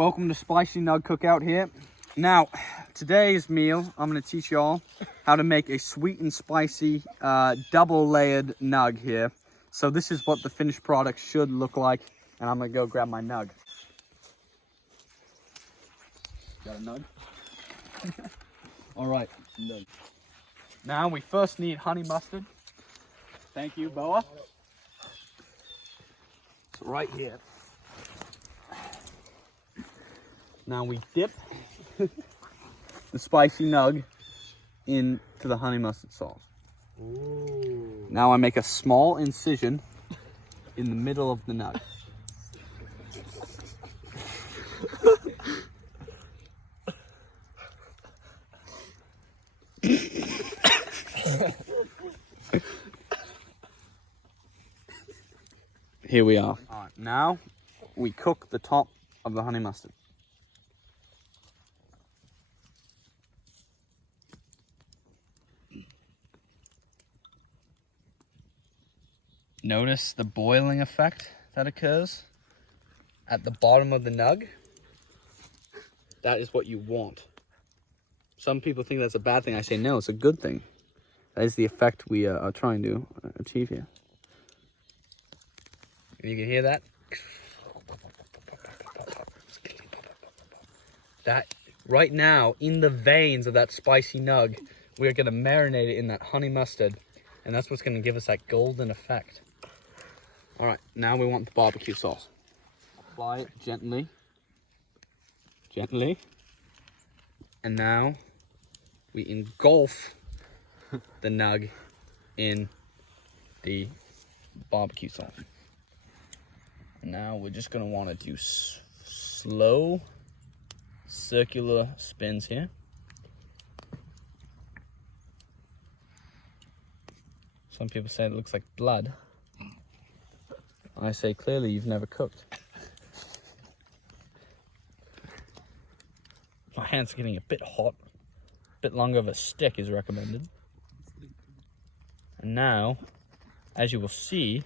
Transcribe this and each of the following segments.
Welcome to Spicy Nug Cookout here. Now, today's meal, I'm going to teach y'all how to make a sweet and spicy double layered nug here. So this is what the finished product should look like, and I'm going to go grab my nug. Got a nug? All right, nug. Now we first need honey mustard. Thank you, Boa. It's right here. Now we dip the spicy nug into the honey mustard sauce. Ooh. Now I make a small incision in the middle of the nug. Here we are. All right, now we cook the top of the honey mustard. Notice the boiling effect that occurs at the bottom of the nug. That is what you want. Some people think that's a bad thing. I say no, it's a good thing. That is the effect we are trying to achieve here. You can hear that? That right now, in the veins of that spicy nug, we're going to marinate it in that honey mustard, and that's what's going to give us that golden effect. All right, now we want the barbecue sauce. Apply it gently, gently, and now we engulf the nug in the barbecue sauce. Now we're just going to want to do slow circular spins here. Some people say it looks like blood. I say clearly you've never cooked. My hands are getting a bit hot. A bit longer of a stick is recommended. And now, as you will see,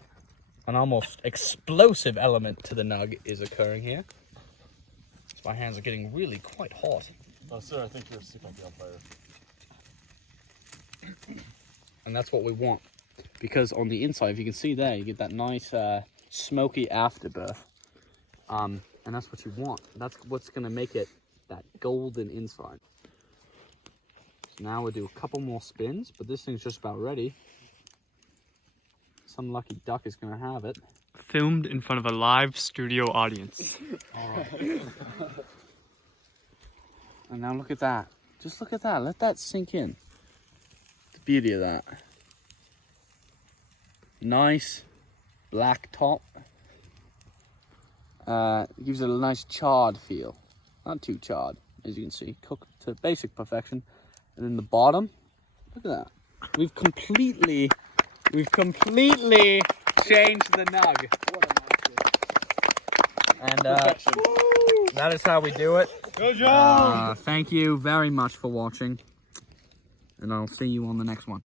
an almost explosive element to the nug is occurring here. So my hands are getting really quite hot. Oh, sir, I think your stick might be on fire. And that's what we want. Because on the inside, if you can see there, you get that nice smoky afterbirth. And that's what you want. That's what's going to make it that golden inside. So now we'll do a couple more spins, but this thing's just about ready. Some lucky duck is going to have it. Filmed in front of a live studio audience. All right. And now look at that. Just look at that. Let that sink in. The beauty of that. Nice black top. Gives it a nice charred feel. Not too charred, as you can see. Cooked to basic perfection. And then the bottom, look at that. We've completely changed the nug. And that is how we do it. Good job! Thank you very much for watching. And I'll see you on the next one.